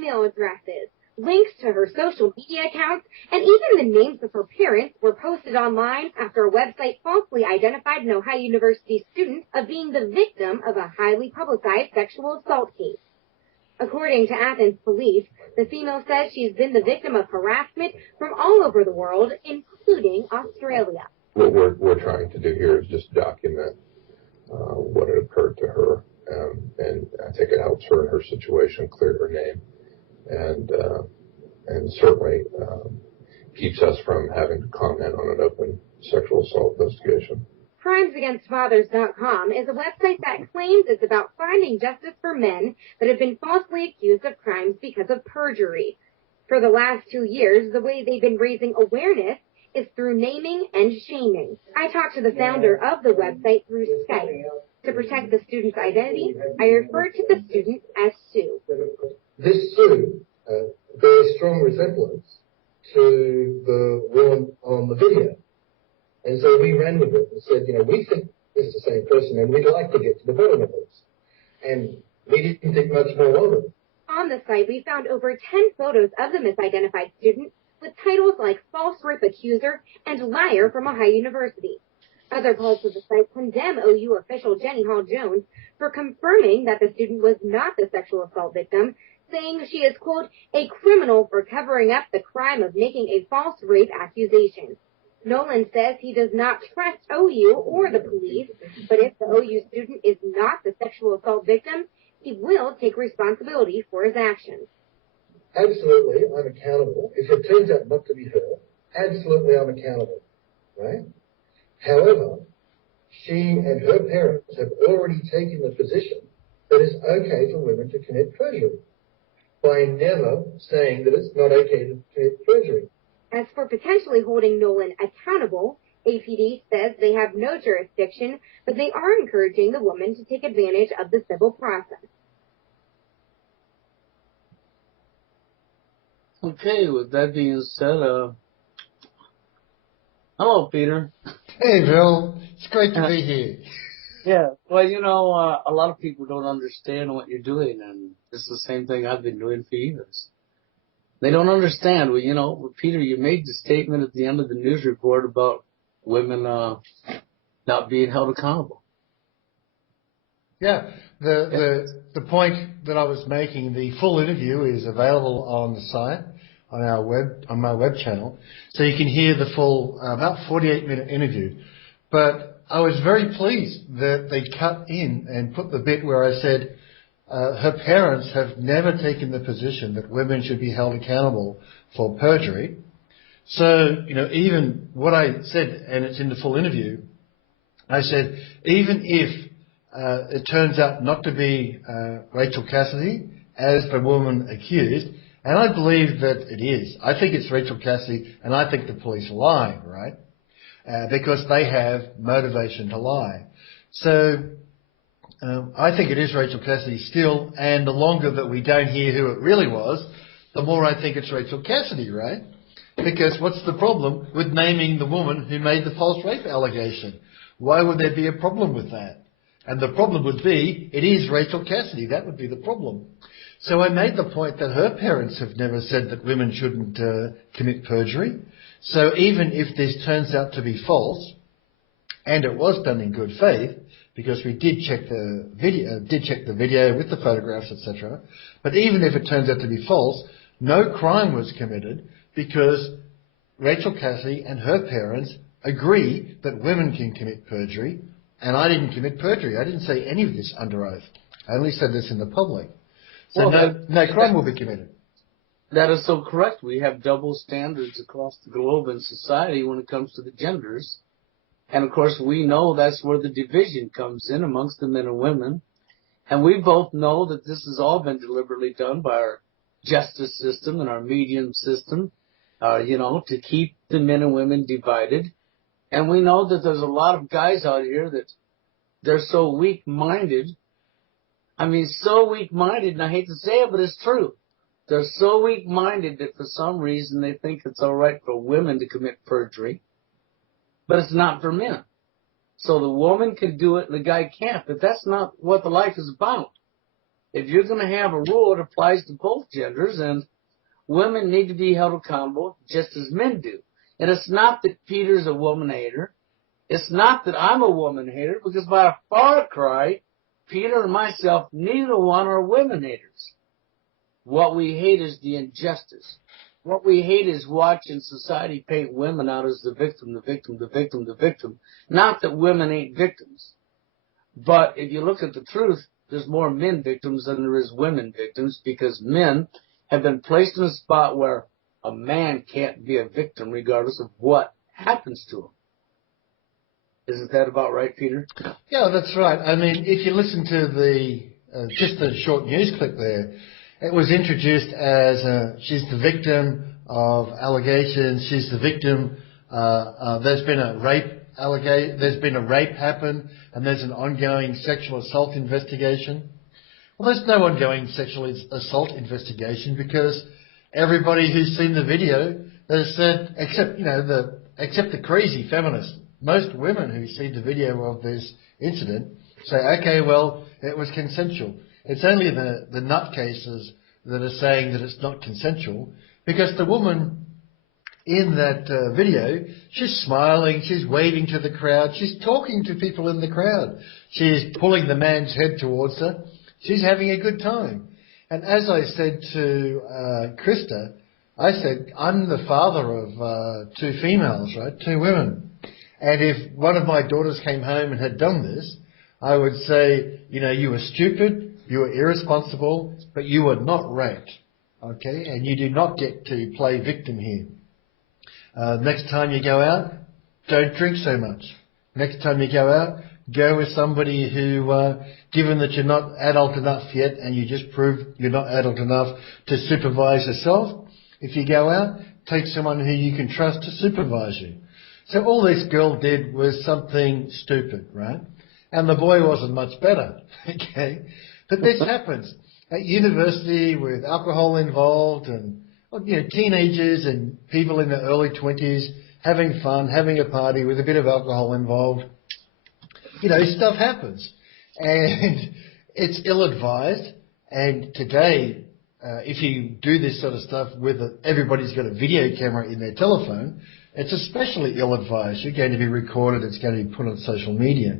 email addresses, links to her social media accounts, and even the names of her parents were posted online after a website falsely identified an Ohio University student of being the victim of a highly publicized sexual assault case. According to Athens police, the female says she's been the victim of harassment from all over the world, including Australia. What we're trying to do here is just document what had occurred to her, and I think it helps her in her situation clear her name, and certainly keeps us from having to comment on an open sexual assault investigation. CrimesAgainstFathers.com is a website that claims it's about finding justice for men that have been falsely accused of crimes because of perjury. For the last 2 years, the way they've been raising awareness is through naming and shaming. I talked to the founder of the website through Skype. To protect the student's identity, I referred to the student as Sue. This Sue bears strong resemblance to the woman on the video. And so we ran with it and said, we think this is the same person and we'd like to get to the bottom of this. And we didn't think much more of it. On the site, we found over 10 photos of the misidentified student with titles like false rape accuser and liar from Ohio University. Other parts of the site condemn OU official Jenny Hall-Jones for confirming that the student was not the sexual assault victim, saying she is, quote, a criminal for covering up the crime of making a false rape accusation. Nolan says he does not trust OU or the police, but if the OU student is not the sexual assault victim, he will take responsibility for his actions. Absolutely, I'm accountable. If it turns out not to be her, absolutely I'm accountable, right? However, she and her parents have already taken the position that it's okay for women to commit perjury by never saying that it's not okay to commit perjury. As for potentially holding Nolan accountable, APD says they have no jurisdiction, but they are encouraging the woman to take advantage of the civil process. Okay, with that being said, hello, Peter. Hey, Bill. It's great to be here. Yeah, well, a lot of people don't understand what you're doing, and it's the same thing I've been doing for years. They don't understand. Well, Peter, you made the statement at the end of the news report about women not being held accountable. Yeah, the point that I was making, the full interview is available on the site, on my web channel, so you can hear the full, about 48-minute interview. But I was very pleased that they cut in and put the bit where I said, her parents have never taken the position that women should be held accountable for perjury. So, even what I said, and it's in the full interview, I said, even if it turns out not to be Rachel Cassidy as the woman accused, and I believe that it is. I think it's Rachel Cassidy, and I think the police are lying, right? Because they have motivation to lie. So I think it is Rachel Cassidy still, and the longer that we don't hear who it really was, the more I think it's Rachel Cassidy, right? Because what's the problem with naming the woman who made the false rape allegation? Why would there be a problem with that? And the problem would be, it is Rachel Cassidy. That would be the problem. So I made the point that her parents have never said that women shouldn't commit perjury. So even if this turns out to be false, and it was done in good faith, because we did check the video with the photographs, etc. But even if it turns out to be false, no crime was committed because Rachel Cassidy and her parents agree that women can commit perjury, and I didn't commit perjury. I didn't say any of this under oath. I only said this in the public. So no crime will be committed. That is so correct. We have double standards across the globe in society when it comes to the genders. And, of course, we know that's where the division comes in amongst the men and women. And we both know that this has all been deliberately done by our justice system and our medium system, to keep the men and women divided. And we know that there's a lot of guys out here that they're so weak-minded. I mean, so weak-minded, and I hate to say it, but it's true. They're so weak-minded that for some reason they think it's all right for women to commit perjury. But it's not for men. So the woman can do it and the guy can't. But that's not what the life is about. If you're going to have a rule, it applies to both genders, and women need to be held accountable just as men do. And it's not that Peter's a woman hater. It's not that I'm a woman hater, because by a far cry, Peter and myself, neither one are women haters. What we hate is the injustice. What we hate is watching society paint women out as the victim, the victim, the victim, the victim. Not that women ain't victims. But if you look at the truth, there's more men victims than there is women victims, because men have been placed in a spot where a man can't be a victim regardless of what happens to him. Isn't that about right, Peter? Yeah, that's right. I mean, if you listen to the just the short news clip there, it was introduced as she's the victim of allegations. She's the victim. There's been a rape happen, and there's an ongoing sexual assault investigation. Well, there's no ongoing sexual assault investigation, because everybody who's seen the video has said, except the crazy feminists, most women who see the video of this incident say, okay, well, it was consensual. It's only the nutcases that are saying that it's not consensual, because the woman in that video, she's smiling, she's waving to the crowd, she's talking to people in the crowd, she's pulling the man's head towards her, she's having a good time. And as I said to Krista, I said, I'm the father of two females, right, two women. And if one of my daughters came home and had done this, I would say, you were stupid, you were irresponsible, but you were not raped, okay? And you do not get to play victim here. Next time you go out, don't drink so much. Next time you go out, go with somebody who, given that you're not adult enough yet and you just proved you're not adult enough to supervise yourself, if you go out, take someone who you can trust to supervise you. So all this girl did was something stupid, right? And the boy wasn't much better, okay? But this happens at university with alcohol involved and, teenagers and people in their early 20s having fun, having a party with a bit of alcohol involved. Stuff happens. And it's ill-advised. And today, if you do this sort of stuff with everybody's got a video camera in their telephone, it's especially ill-advised. You're going to be recorded. It's going to be put on social media.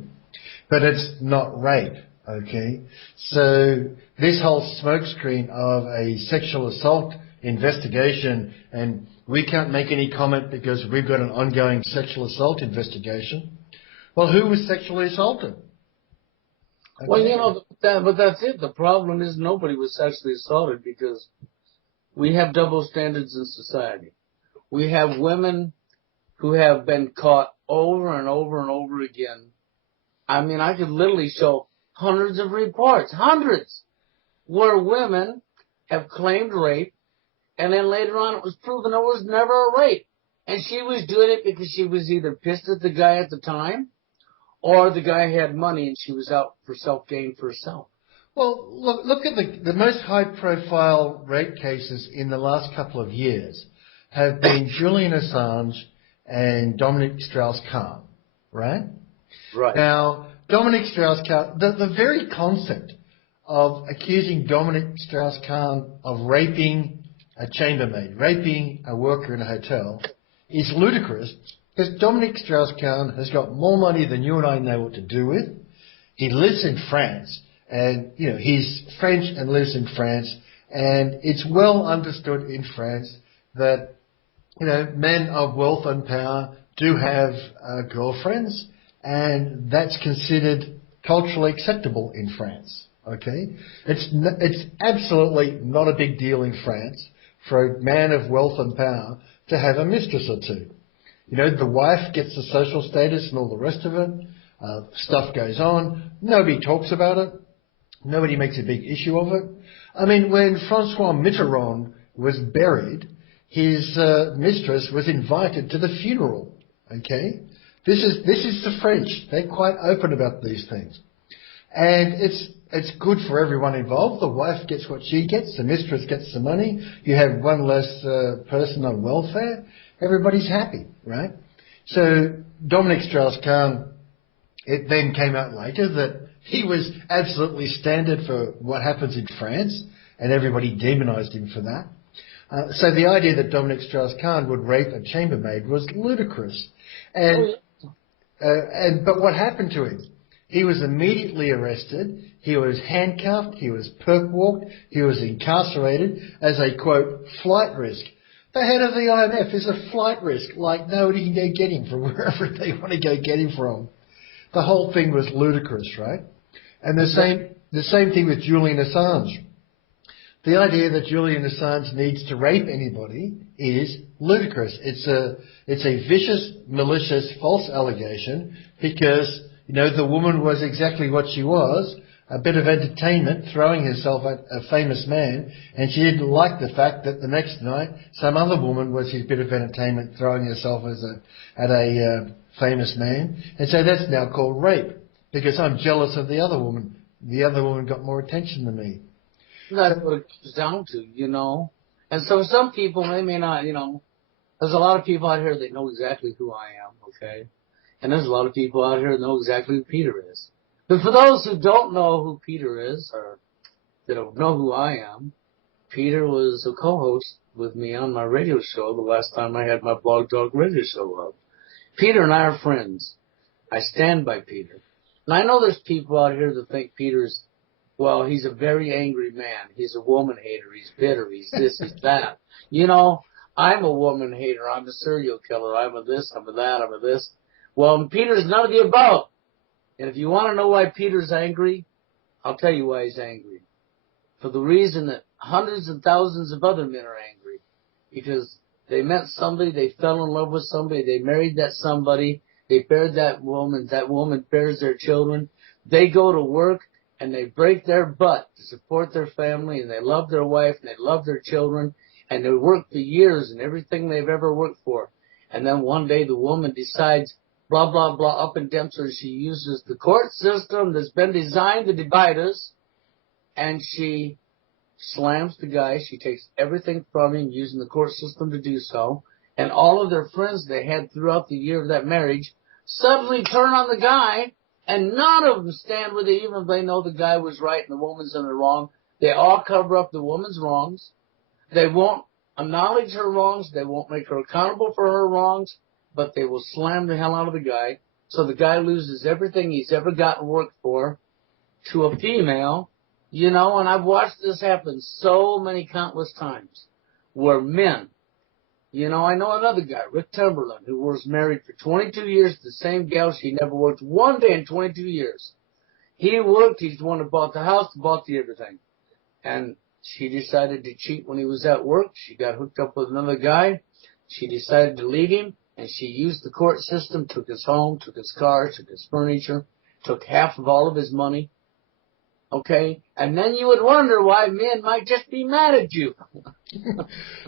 But it's not rape, okay? So this whole smokescreen of a sexual assault investigation, and we can't make any comment because we've got an ongoing sexual assault investigation. Well, who was sexually assaulted? Okay. Well, but that's it. The problem is nobody was sexually assaulted, because we have double standards in society. We have women who have been caught over and over and over again. I mean, I could literally show hundreds of reports, where women have claimed rape, and then later on it was proven there was never a rape. And she was doing it because she was either pissed at the guy at the time, or the guy had money and she was out for self-gain for herself. Well, look at the most high-profile rape cases in the last couple of years have been Julian Assange and Dominic Strauss-Kahn, right? Right. Now, Dominic Strauss-Kahn, the very concept of accusing Dominic Strauss-Kahn of raping a chambermaid, raping a worker in a hotel, is ludicrous, because Dominic Strauss-Kahn has got more money than you and I know what to do with. He lives in France, and, he's French and lives in France, and it's well understood in France that, men of wealth and power do have girlfriends, and that's considered culturally acceptable in France, okay? It's absolutely not a big deal in France for a man of wealth and power to have a mistress or two. The wife gets the social status and all the rest of it. Stuff goes on. Nobody talks about it. Nobody makes a big issue of it. I mean, when Francois Mitterrand was buried, his mistress was invited to the funeral. Okay, this is the French. They're quite open about these things, and it's good for everyone involved. The wife gets what she gets. The mistress gets the money. You have one less person on welfare. Everybody's happy, right? So Dominic Strauss-Kahn, it then came out later that he was absolutely standard for what happens in France, and everybody demonised him for that. So the idea that Dominic Strauss-Kahn would rape a chambermaid was ludicrous. But what happened to him? He was immediately arrested. He was handcuffed. He was perp-walked. He was incarcerated as a, quote, flight risk. The head of the IMF is a flight risk. Like, nobody can go get him from wherever they want to go get him from. The whole thing was ludicrous, right? And the same thing with Julian Assange. The idea that Julian Assange needs to rape anybody is ludicrous. It's a vicious, malicious, false allegation because, you know, the woman was exactly what she was, a bit of entertainment, throwing herself at a famous man, and she didn't like the fact that the next night some other woman was his bit of entertainment, throwing herself at a famous man. And so that's now called rape because I'm jealous of the other woman. The other woman got more attention than me. That's what it comes down to, you know. And so some people, they may not, you know, there's a lot of people out here that know exactly who I am, okay? And there's a lot of people out here that know exactly who Peter is. But for those who don't know who Peter is, or that don't know who I am, Peter was a co-host with me on my radio show the last time I had my Blog Talk radio show up. Peter and I are friends. I stand by Peter. And I know there's people out here that think Peter's, well, he's a very angry man. He's a woman hater. He's bitter. He's this, he's that. You know, I'm a woman hater. I'm a serial killer. I'm a this, I'm a that, I'm a this. Well, Peter's none of the above. And if you want to know why Peter's angry, I'll tell you why he's angry. For the reason that hundreds and thousands of other men are angry. Because they met somebody, they fell in love with somebody, they married that somebody, they bear that woman bears their children. They go to work and they break their butt to support their family, and they love their wife, and they love their children, and they work for years and everything they've ever worked for. And then one day the woman decides, blah, blah, blah, up and down, so she uses the court system that's been designed to divide us, and she slams the guy. She takes everything from him using the court system to do so, and all of their friends they had throughout the year of that marriage suddenly turn on the guy, and none of them stand with it, even if they know the guy was right and the woman's in the wrong. They all cover up the woman's wrongs. They won't acknowledge her wrongs. They won't make her accountable for her wrongs, but they will slam the hell out of the guy. So the guy loses everything he's ever gotten worked for to a female, you know, and I've watched this happen so many countless times where men, you know, I know another guy, Rick Timberland, who was married for 22 years to the same gal. She never worked one day in 22 years. He worked. He's the one that bought the house, bought the everything. And she decided to cheat when he was at work. She got hooked up with another guy. She decided to leave him, and she used the court system, took his home, took his car, took his furniture, took half of all of his money. Okay? And then you would wonder why men might just be mad at you.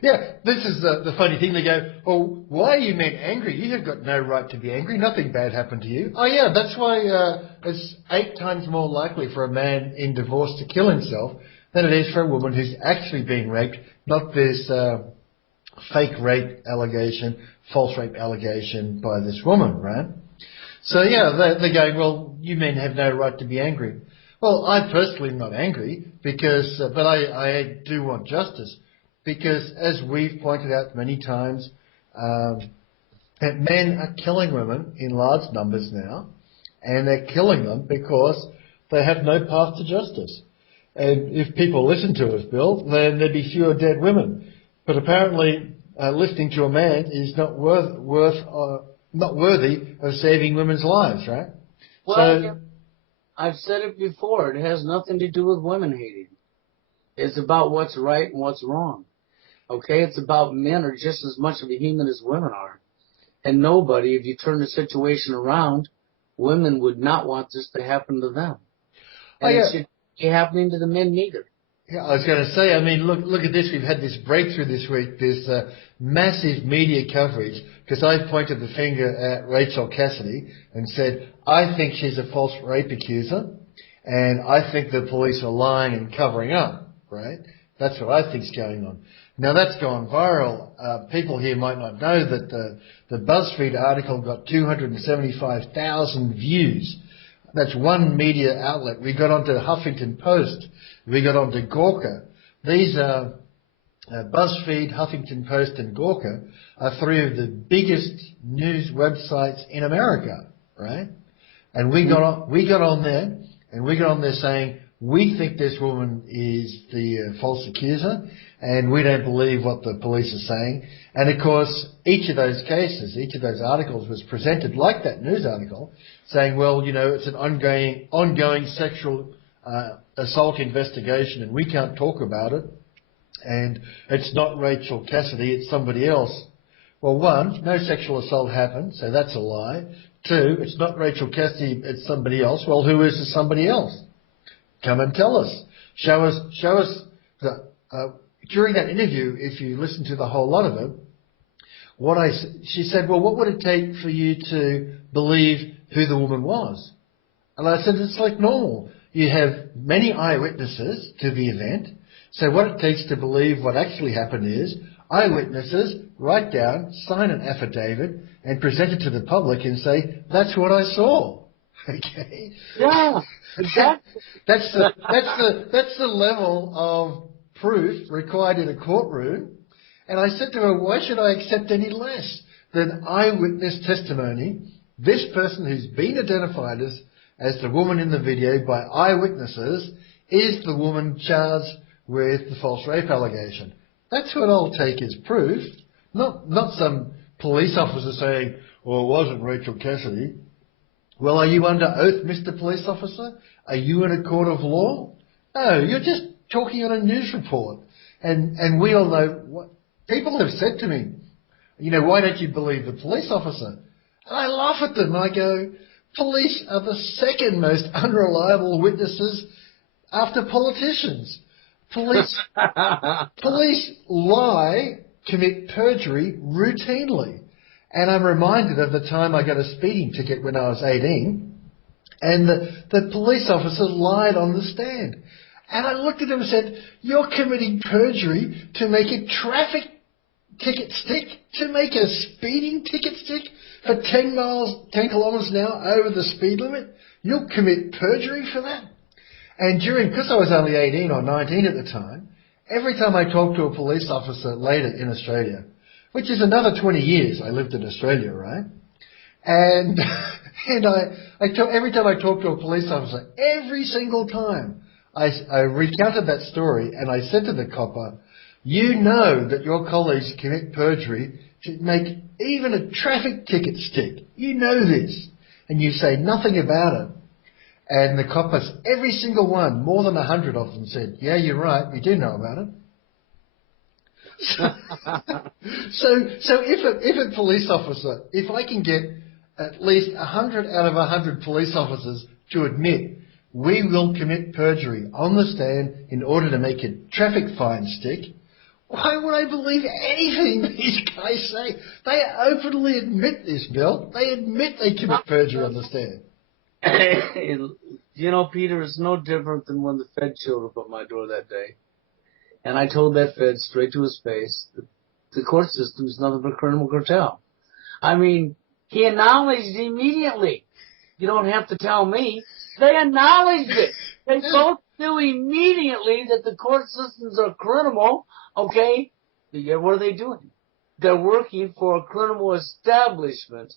Yeah, this is the funny thing. They go, oh, why are you men angry? You have got no right to be angry. Nothing bad happened to you. Oh, yeah, that's why it's 8 times more likely for a man in divorce to kill himself than it is for a woman who's actually being raped, not this fake rape allegation, false rape allegation by this woman, right? So, yeah, they're going, well, you men have no right to be angry. Well, I personally am not angry because, but I do want justice because, as we've pointed out many times, that men are killing women in large numbers now, and they're killing them because they have no path to justice. And if people listen to us, Bill, then there'd be fewer dead women. But apparently, listening to a man is not not worthy of saving women's lives, right? Well, so, I've said it before. It has nothing to do with women hating. It's about what's right and what's wrong. Okay? It's about men are just as much of a human as women are. And nobody, if you turn the situation around, women would not want this to happen to them. And it should be happening to the men neither. Yeah, I was going to say, I mean, look at this. We've had this breakthrough this week, this massive media coverage, because I pointed the finger at Rachel Cassidy and said, I think she's a false rape accuser, and I think the police are lying and covering up, right? That's what I think's going on. Now, that's gone viral. People here might not know that the BuzzFeed article got 275,000 views. That's one media outlet. We got onto Huffington Post. We got onto Gawker. These are BuzzFeed, Huffington Post, and Gawker are three of the biggest news websites in America, right? And we got on there, and we got on there saying we think this woman is the false accuser, and we don't believe what the police are saying. And of course, each of those cases, each of those articles was presented like that news article, saying, well, you know, it's an ongoing sexual assault investigation, and we can't talk about it. And it's not Rachel Cassidy, it's somebody else. Well, one, no sexual assault happened, so that's a lie. Two, it's not Rachel Cassidy, it's somebody else. Well, who is the somebody else? Come and tell us. Show us during that interview, if you listen to the whole lot of it, she said, well, what would it take for you to believe who the woman was? And I said, it's like normal. You have many eyewitnesses to the event. So what it takes to believe what actually happened is eyewitnesses write down, sign an affidavit, and present it to the public and say, that's what I saw. Okay? Yeah, exactly. That's the level of proof required in a courtroom. And I said to her, why should I accept any less than eyewitness testimony? This person who's been identified as the woman in the video by eyewitnesses is the woman charged with the false rape allegation. That's what I'll take as proof, not some police officer saying, well, it wasn't Rachel Cassidy. Well, are you under oath, Mr. Police Officer? Are you in a court of law? No, you're just talking on a news report. And we all know what people have said to me, you know, why don't you believe the police officer? And I laugh at them. I go, police are the second most unreliable witnesses after politicians. Police lie, commit perjury routinely. And I'm reminded of the time I got a speeding ticket when I was 18, and the police officer lied on the stand. And I looked at him and said, you're committing perjury to make a traffic ticket stick, to make a speeding ticket stick for 10 kilometres an hour over the speed limit? You'll commit perjury for that? And because I was only 18 or 19 at the time, every time I talked to a police officer later in Australia, which is another 20 years I lived in Australia, right? And every time I talked to a police officer, every single time I recounted that story, and I said to the copper, you know that your colleagues commit perjury to make even a traffic ticket stick. You know this. And you say nothing about it. And the coppers, every single one, more than 100 of them said, yeah, you're right, we do know about it. So if a police officer, if I can get at least 100 out of 100 police officers to admit we will commit perjury on the stand in order to make a traffic fine stick, why would I believe anything these guys say? They openly admit this, Bill. They admit they commit perjury on the stand. You know, Peter, it's no different than when the Fed showed up at my door that day. And I told that Fed straight to his face that the court system is nothing but a criminal cartel. I mean, he acknowledged immediately. You don't have to tell me. They acknowledged it. They both knew immediately that the court systems are criminal, okay? Yet what are they doing? They're working for a criminal establishment.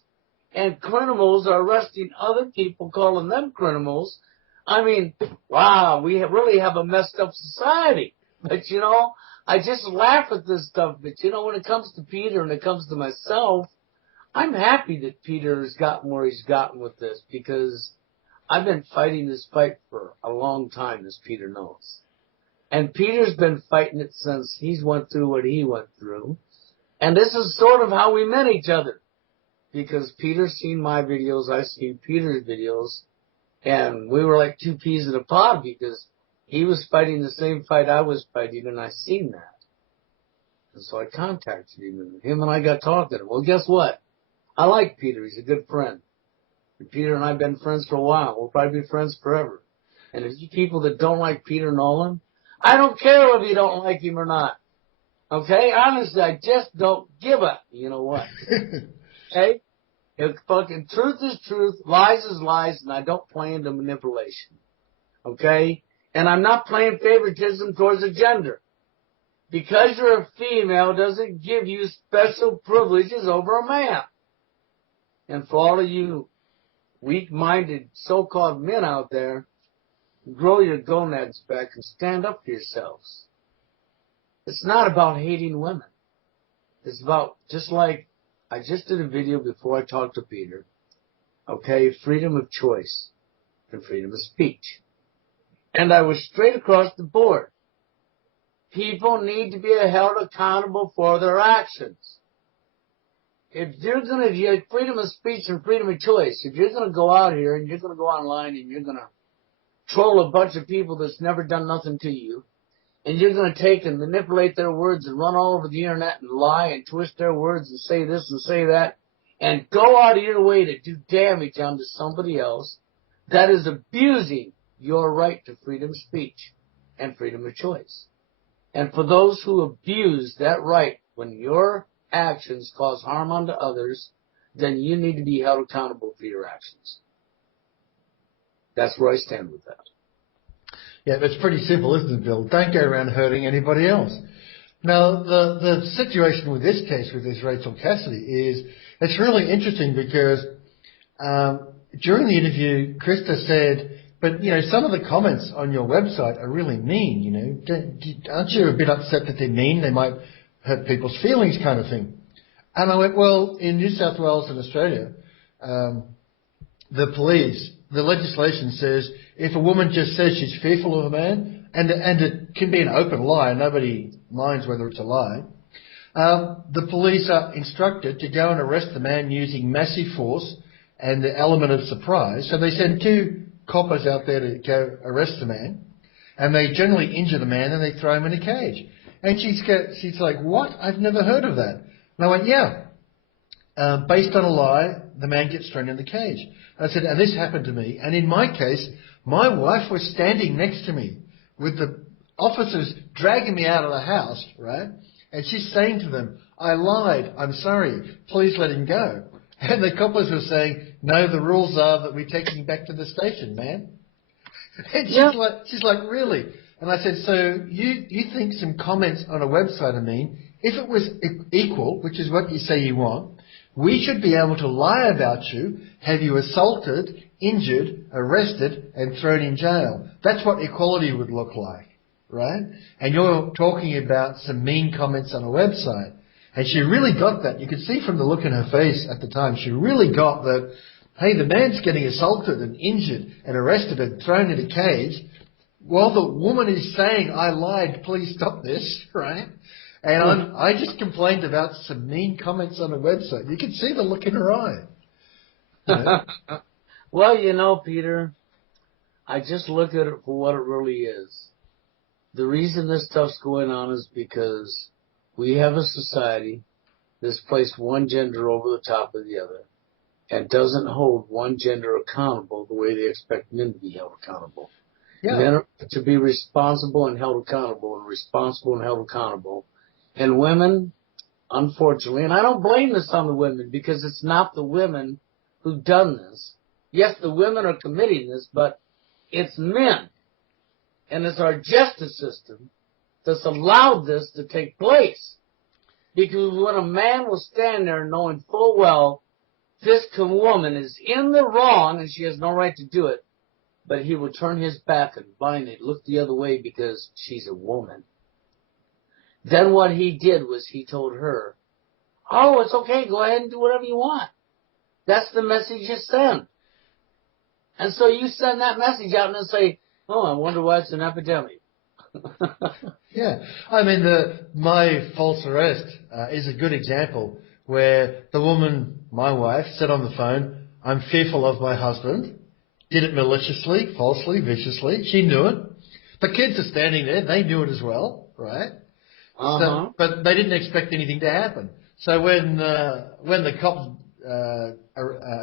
And criminals are arresting other people, calling them criminals. I mean, wow, we really have a messed up society. But, you know, I just laugh at this stuff. But, you know, when it comes to Peter and it comes to myself, I'm happy that Peter has gotten where he's gotten with this, because I've been fighting this fight for a long time, as Peter knows. And Peter's been fighting it since he's went through what he went through. And this is sort of how we met each other. Because Peter's seen my videos, I've seen Peter's videos, and we were like two peas in a pod, because he was fighting the same fight I was fighting, and I seen that. And so I contacted him, and him and I got talking. Well, guess what? I like Peter. He's a good friend. And Peter and I have been friends for a while. We'll probably be friends forever. And if you people that don't like Peter Nolan, I don't care if you don't like him or not. Okay? Honestly, I just don't give a, you know what. Okay? If fucking truth is truth, lies is lies, and I don't play into manipulation. Okay? And I'm not playing favoritism towards a gender. Because you're a female doesn't give you special privileges over a man. And for all of you weak-minded so-called men out there, grow your gonads back and stand up for yourselves. It's not about hating women. It's about, just like I just did a video before I talked to Peter, okay, freedom of choice and freedom of speech. And I was straight across the board. People need to be held accountable for their actions. If you're going to get freedom of speech and freedom of choice, if you're going to go out here and you're going to go online and you're going to troll a bunch of people that's never done nothing to you, and you're going to take and manipulate their words and run all over the internet and lie and twist their words and say this and say that, and go out of your way to do damage onto somebody else, that is abusing your right to freedom of speech and freedom of choice. And for those who abuse that right when your actions cause harm unto others, then you need to be held accountable for your actions. That's where I stand with that. Yeah, it's pretty simple, isn't it, Bill? Don't go around hurting anybody else. Now, the situation with this case, with this Rachel Cassidy, is it's really interesting because during the interview, Krista said, but, you know, some of the comments on your website are really mean, you know. Aren't you a bit upset that they're mean? They might hurt people's feelings kind of thing. And I went, well, in New South Wales and Australia, the legislation says if a woman just says she's fearful of a man, and it can be an open lie, nobody minds whether it's a lie, the police are instructed to go and arrest the man using massive force and the element of surprise. So they send 2 coppers out there to go arrest the man, and they generally injure the man and they throw him in a cage. And she's like, what? I've never heard of that. And I went, yeah. Based on a lie, the man gets thrown in the cage. I said, and this happened to me. And in my case, my wife was standing next to me with the officers dragging me out of the house, right? And she's saying to them, I lied. I'm sorry. Please let him go. And the coppers were saying, no, the rules are that we take him back to the station, man. And she's like, really? And I said, so you think some comments on a website are mean? If it was equal, which is what you say you want, we should be able to lie about you, have you assaulted, injured, arrested, and thrown in jail. That's what equality would look like, right? And you're talking about some mean comments on a website. And she really got that. You could see from the look in her face at the time, she really got that, hey, the man's getting assaulted and injured and arrested and thrown in a cage while the woman is saying, I lied, please stop this, right? And I just complained about some mean comments on a website. You can see the look in her eye. You know? Well, you know, Peter, I just look at it for what it really is. The reason this stuff's going on is because we have a society that's placed one gender over the top of the other and doesn't hold one gender accountable the way they expect men to be held accountable. Yeah. Men are to be responsible and held accountable and responsible and held accountable. And women, unfortunately, and I don't blame this on the women because it's not the women who've done this. Yes, the women are committing this, but it's men. And it's our justice system that's allowed this to take place. Because when a man will stand there knowing full well this woman is in the wrong and she has no right to do it, but he will turn his back and blindly look the other way because she's a woman. Then what he did was he told her, oh, it's okay, go ahead and do whatever you want. That's the message you send. And so you send that message out and then say, oh, I wonder why it's an epidemic. Yeah. I mean, my false arrest is a good example where the woman, my wife, said on the phone, I'm fearful of my husband, did it maliciously, falsely, viciously. She knew it. The kids are standing there. They knew it as well, right? So, but they didn't expect anything to happen. So when the cops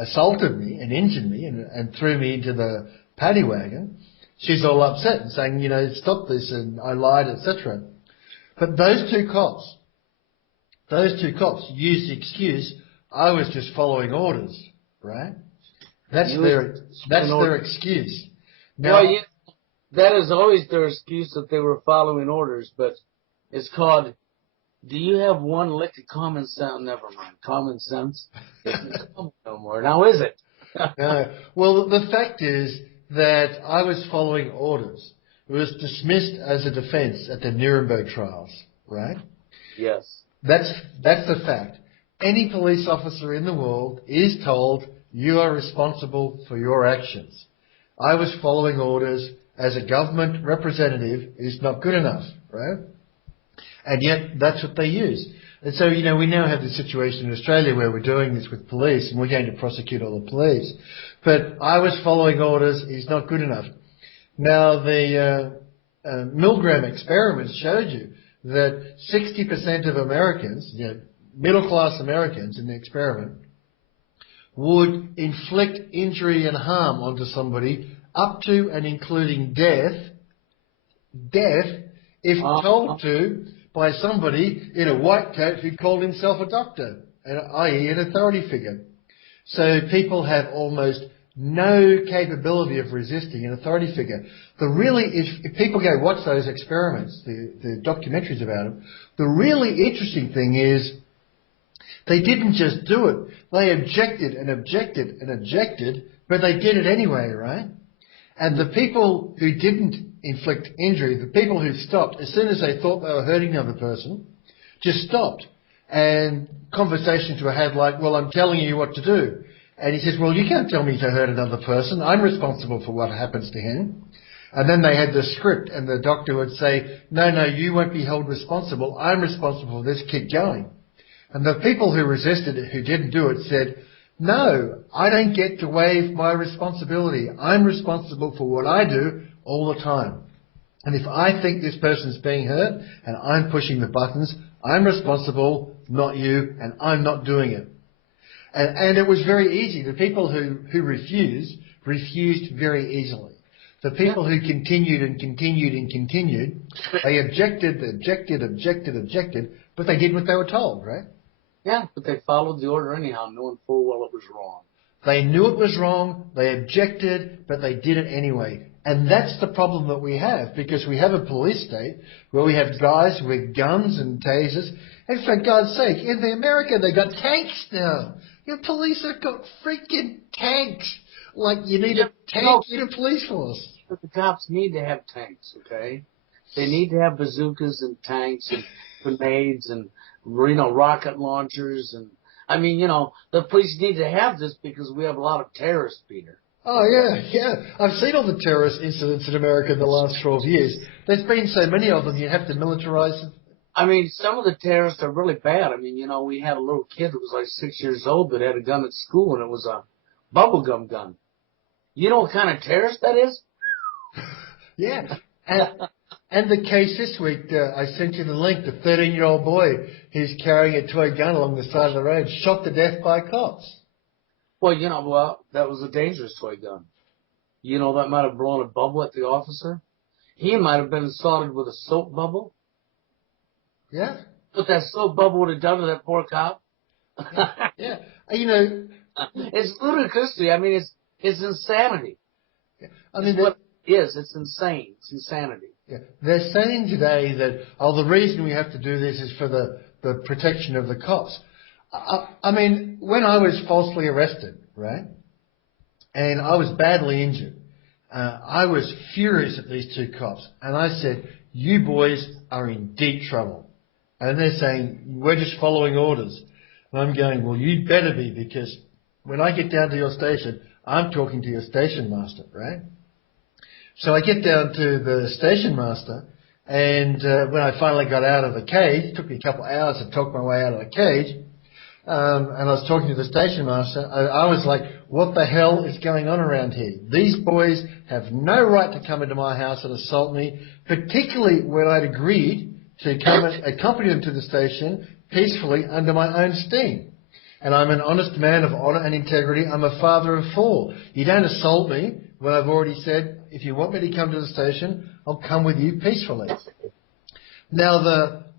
assaulted me and injured me and threw me into the paddy wagon, she's all upset and saying, you know, stop this and I lied, etc. But those two cops used the excuse, I was just following orders, right? That's You their excuse. Now, well, that is always their excuse that they were following orders, but it's called, do you have one lick of common sense? Never mind. Common sense isn't common no more. Now is it? well, the fact is that I was following orders. It was dismissed as a defence at the Nuremberg trials, right? Yes. That's the fact. Any police officer in the world is told you are responsible for your actions. I was following orders as a government representative is not good enough, right? And yet that's what they use. And so, we now have this situation in Australia where we're doing this with police and we're going to prosecute all the police. But I was following orders is not good enough. Now, the Milgram experiments showed you that 60% of Americans, middle-class Americans in the experiment, would inflict injury and harm onto somebody up to and including death, if told to by somebody in a white coat who called himself a doctor, i.e. an authority figure. So people have almost no capability of resisting an authority figure. If people go watch those experiments, the documentaries about them, the really interesting thing is they didn't just do it. They objected and objected and objected, but they did it anyway, right? And the people who didn't inflict injury, the people who stopped, as soon as they thought they were hurting another person, just stopped. And conversations were had like, well, I'm telling you what to do. And he says, well, you can't tell me to hurt another person. I'm responsible for what happens to him. And then they had the script and the doctor would say, no, you won't be held responsible. I'm responsible for this. Keep going. And the people who resisted it, who didn't do it, said, no, I don't get to waive my responsibility. I'm responsible for what I do all the time. And if I think this person's being hurt and I'm pushing the buttons, I'm responsible, not you, and I'm not doing it. And it was very easy. The people who refused very easily. The people who continued and continued and continued, they objected, but they did what they were told, right? Yeah, but they followed the order anyhow, knowing full well it was wrong. They knew it was wrong, they objected, but they did it anyway. And that's the problem that we have, because we have a police state where we have guys with guns and tasers. And for God's sake, in America they got tanks now. Your police have got freaking tanks. Like you need a tank in a police force. But the cops need to have tanks, okay? They need to have bazookas and tanks and grenades and rocket launchers and the police need to have this because we have a lot of terrorists, Peter. Oh, yeah. I've seen all the terrorist incidents in America in the last 12 years. There's been so many of them, you have to militarize them. Some of the terrorists are really bad. We had a little kid who was like 6 years old that had a gun at school, and it was a bubblegum gun. You know what kind of terrorist that is? Yeah. And the case this week, I sent you the link, the 13-year-old boy who's carrying a toy gun along the side of the road, shot to death by cops. Well, that was a dangerous toy gun. That might have blown a bubble at the officer. He might have been assaulted with a soap bubble. Yeah. What that soap bubble would have done to that poor cop. Yeah. It's ludicrously. It's insanity. Yeah. What it is. It's insane. It's insanity. Yeah. They're saying today that, the reason we have to do this is for the protection of the cops. When I was falsely arrested, right, and I was badly injured, I was furious at these two cops. And I said, you boys are in deep trouble. And they're saying, we're just following orders. And I'm going, well, you'd better be, because when I get down to your station, I'm talking to your station master, right? So I get down to the station master, and when I finally got out of the cage, it took me a couple of hours to talk my way out of the cage, and I was talking to the station master, I was like, what the hell is going on around here? These boys have no right to come into my house and assault me, particularly when I'd agreed to come and accompany them to the station peacefully under my own steam. And I'm an honest man of honour and integrity. I'm a father of four. You don't assault me when I've already said, if you want me to come to the station, I'll come with you peacefully. Now,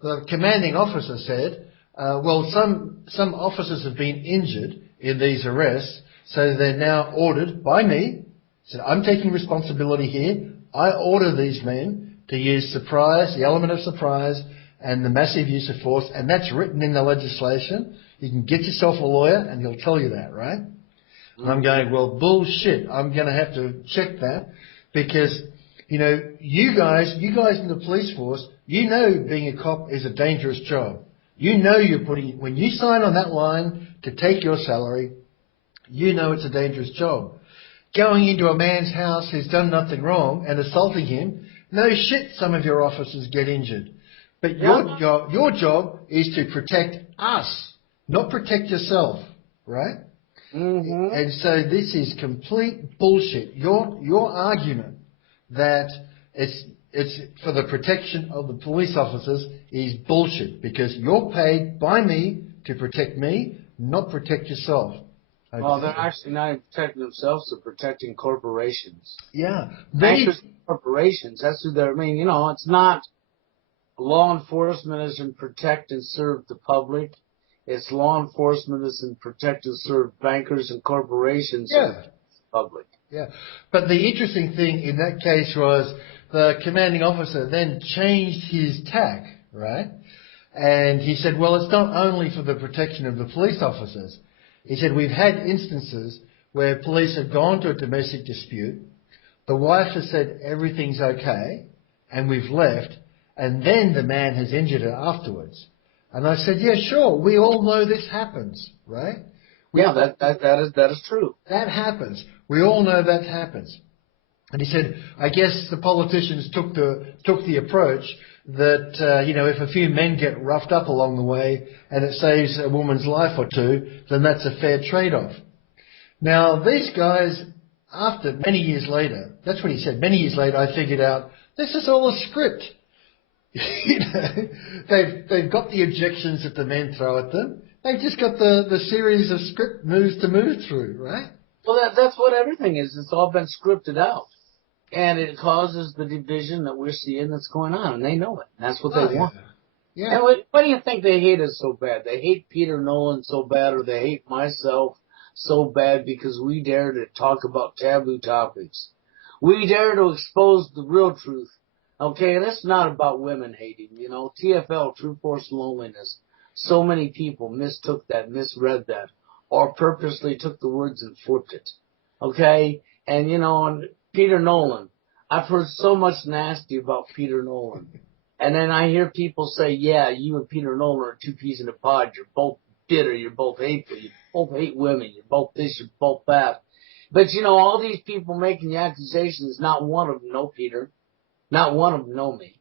the commanding officer said, well, some officers have been injured in these arrests, so they're now ordered by me. So I'm taking responsibility here. I order these men to use surprise, the element of surprise, and the massive use of force, and that's written in the legislation. You can get yourself a lawyer, and he'll tell you that, right? And I'm going, well, bullshit. I'm going to have to check that because, you know, you guys in the police force, you know being a cop is a dangerous job. You know when you sign on that line to take your salary, you know it's a dangerous job. Going into a man's house who's done nothing wrong and assaulting him, no shit, some of your officers get injured. But your job is to protect us, not protect yourself, right? Mm-hmm. And so this is complete bullshit. Your argument that it's for the protection of the police officers is bullshit because you're paid by me to protect me, not protect yourself. Well, they're actually not even protecting themselves, they're protecting corporations. Yeah. Corporations, that's who they're, I mean, you know, it's not law enforcement is in protect and serve the public. It's law enforcement is in protect and serve bankers and corporations and the public. Yeah. But the interesting thing in that case was the commanding officer then changed his tack, right? And he said, well, it's not only for the protection of the police officers. He said, we've had instances where police have gone to a domestic dispute, the wife has said everything's okay, and we've left, and then the man has injured her afterwards. And I said, yeah, sure, we all know this happens, right? That is true. That happens. We all know that happens. And he said, I guess the politicians took the approach that, you know, if a few men get roughed up along the way and it saves a woman's life or two, then that's a fair trade-off. Now, these guys, after many years later, that's what he said, many years later I figured out, this is all a script. You know, they've got the objections that the men throw at them. They've just got the series of script moves to move through, right? Well, that's what everything is. It's all been scripted out. And it causes the division that we're seeing that's going on, and they know it. That's what they want. Yeah. And why do you think they hate us so bad? They hate Peter Nolan so bad, or they hate myself so bad because we dare to talk about taboo topics. We dare to expose the real truth. Okay, and it's not about women hating, you know. TFL, True Force Loneliness. So many people mistook that, misread that, or purposely took the words and flipped it. Okay? And, you know, and Peter Nolan. I've heard so much nasty about Peter Nolan. And then I hear people say, yeah, you and Peter Nolan are two peas in a pod. You're both bitter. You're both hateful. You both hate women. You're both this. You're both that. But, you know, all these people making the accusations, not one of them know Peter. Not one of them know me.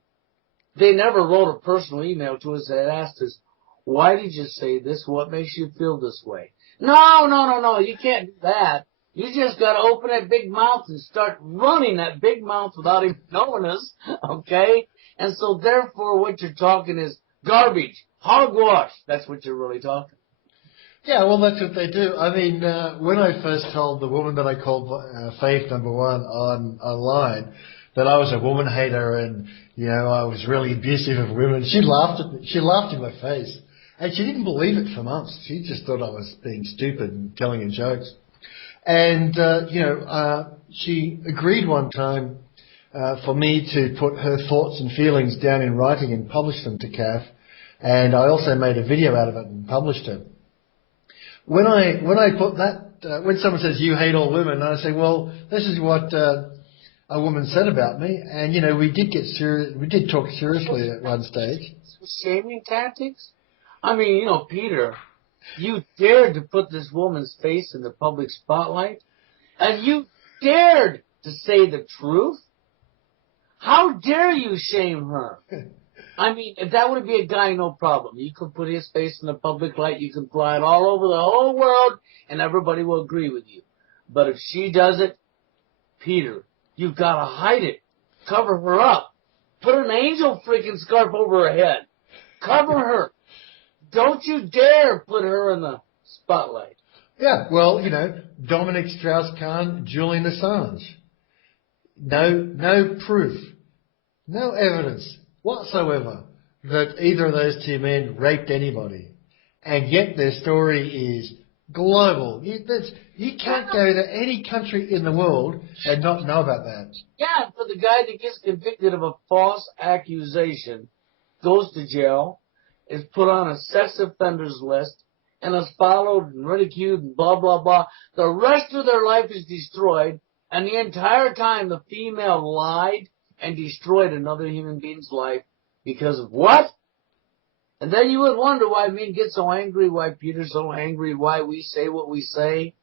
They never wrote a personal email to us that asked us, why did you say this? What makes you feel this way? No. You can't do that. You just got to open that big mouth and start running that big mouth without even knowing us, okay? And so, therefore, what you're talking is garbage, hogwash. That's what you're really talking. Yeah, well, that's what they do. I mean, when I first told the woman that I called Faith Number One online that I was a woman hater and, you know, I was really abusive of women, she laughed at me. She laughed in my face. And she didn't believe it for months. She just thought I was being stupid and telling her jokes. And, she agreed one time for me to put her thoughts and feelings down in writing and publish them to CAF. And I also made a video out of it and published it. When I put that, when someone says, you hate all women, I say, well, this is what a woman said about me. And, you know, we did talk seriously at one stage. Shaming tactics? I mean, you know, Peter, you dared to put this woman's face in the public spotlight, and you dared to say the truth? How dare you shame her? I mean, if that would be a guy, no problem. You could put his face in the public light, you can fly it all over the whole world, and everybody will agree with you. But if she does it, Peter, you've got to hide it. Cover her up. Put an angel freaking scarf over her head. Cover her. Don't you dare put her in the spotlight. Yeah, well, you know, Dominic Strauss-Kahn, Julian Assange. No proof, no evidence whatsoever that either of those two men raped anybody. and yet their story is global. You can't go to any country in the world and not know about that. Yeah, for the guy that gets convicted of a false accusation, goes to jail, is put on a sex offenders list, and is followed and ridiculed and blah, blah, blah. The rest of their life is destroyed, and the entire time the female lied and destroyed another human being's life because of what? And then you would wonder why men get so angry, why Peter's so angry, why we say what we say.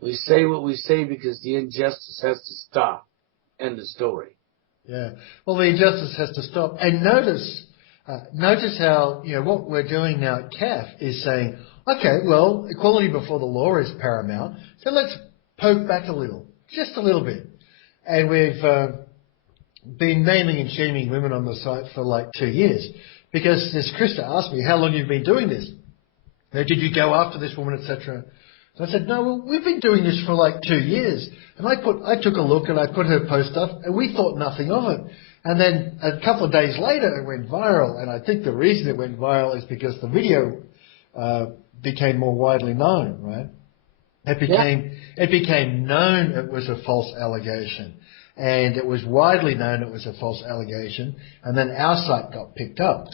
We say what we say because the injustice has to stop. End of story. Yeah. Well, the injustice has to stop. And notice how, what we're doing now at CAF is saying, okay, well, equality before the law is paramount, so let's poke back a little, just a little bit. And we've been naming and shaming women on the site for like 2 years. Because as Krista asked me, how long you've been doing this? Did you go after this woman, etc.? So I said, no, well, we've been doing this for like 2 years. And I took a look and I put her post up and we thought nothing of it. And then a couple of days later it went viral. And I think the reason it went viral is because the video became more widely known, right? It became known it was a false allegation. And it was widely known it was a false allegation. And then our site got picked up.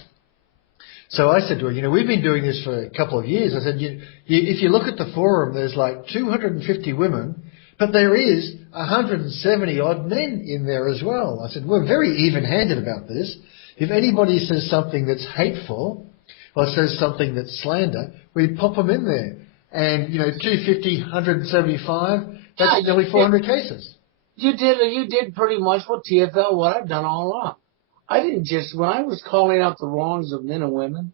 So I said to her, we've been doing this for a couple of years. I said, if you look at the forum, there's like 250 women, but there is 170 odd men in there as well. I said, we're very even-handed about this. If anybody says something that's hateful or says something that's slander, we pop them in there. And, 250, 175, that's nearly 400 cases. You did pretty much what TFL, what I've done all along. I didn't just, when I was calling out the wrongs of men and women,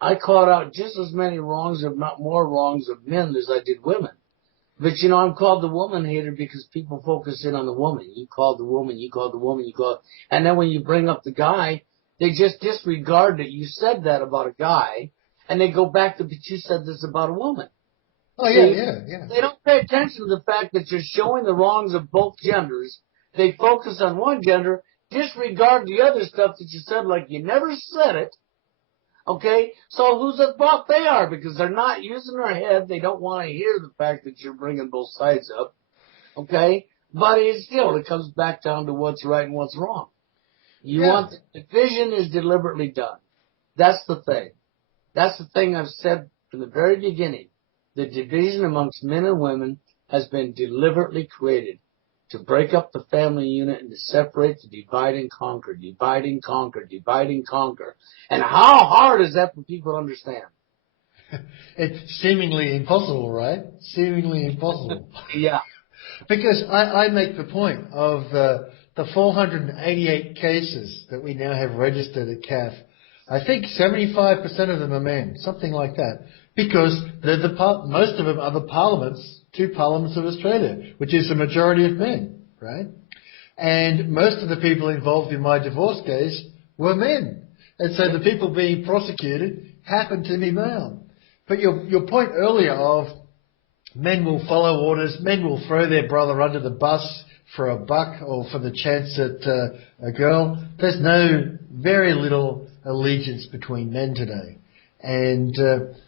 I called out just as many wrongs, if not more wrongs of men as I did women. But, I'm called the woman hater because people focus in on the woman. You called the woman, and then when you bring up the guy, they just disregard that you said that about a guy, and they go back to, but you said this about a woman. Oh, yeah. They don't pay attention to the fact that you're showing the wrongs of both genders. They focus on one gender, disregard the other stuff that you said like you never said it. Okay? So who's at fault? They are, because they're not using their head. They don't want to hear the fact that you're bringing both sides up. Okay? But it comes back down to what's right and what's wrong. The division is deliberately done. That's the thing. That's the thing I've said from the very beginning. The division amongst men and women has been deliberately created to break up the family unit and to separate, to divide and conquer, divide and conquer, divide and conquer. And how hard is that for people to understand? It's seemingly impossible, right? Seemingly impossible. Yeah. Because I make the point of the 488 cases that we now have registered at CAF. I think 75% of them are men, something like that. Because most of them are the two parliaments of Australia, which is the majority of men, right? And most of the people involved in my divorce case were men. And so the people being prosecuted happened to be male. But your point earlier of men will follow orders, men will throw their brother under the bus for a buck or for the chance at a girl, there's very little allegiance between men today. And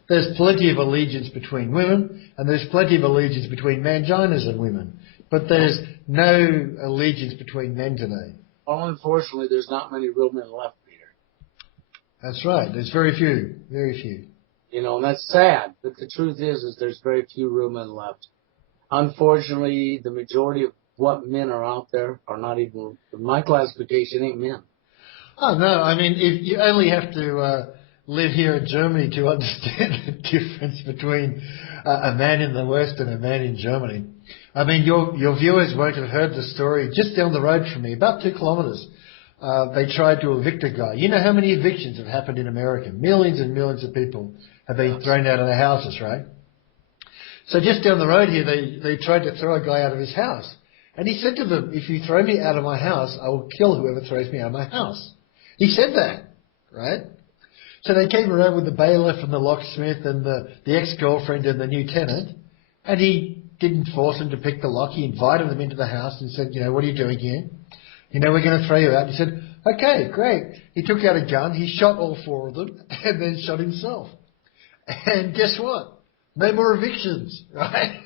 there's plenty of allegiance between women, and there's plenty of allegiance between manginas and women. But there's no allegiance between men today. Well, unfortunately, there's not many real men left, Peter. That's right. There's very few. Very few. And that's sad. But the truth is there's very few real men left. Unfortunately, the majority of what men are out there are not even, my classification ain't men. Oh, no. I mean, if you only have to live here in Germany to understand the difference between a man in the West and a man in Germany. I mean, your viewers won't have heard the story just down the road from me, about 2 kilometres. They tried to evict a guy. You know how many evictions have happened in America? Millions and millions of people have been thrown out of their houses, right? So just down the road here, they tried to throw a guy out of his house. And he said to them, if you throw me out of my house, I will kill whoever throws me out of my house. He said that, right? So they came around with the bailiff and the locksmith and the ex-girlfriend and the new tenant, and he didn't force them to pick the lock. He invited them into the house and said, what are you doing here? We're going to throw you out. He said, okay, great. He took out a gun. He shot all 4 of them and then shot himself. And guess what? No more evictions, right?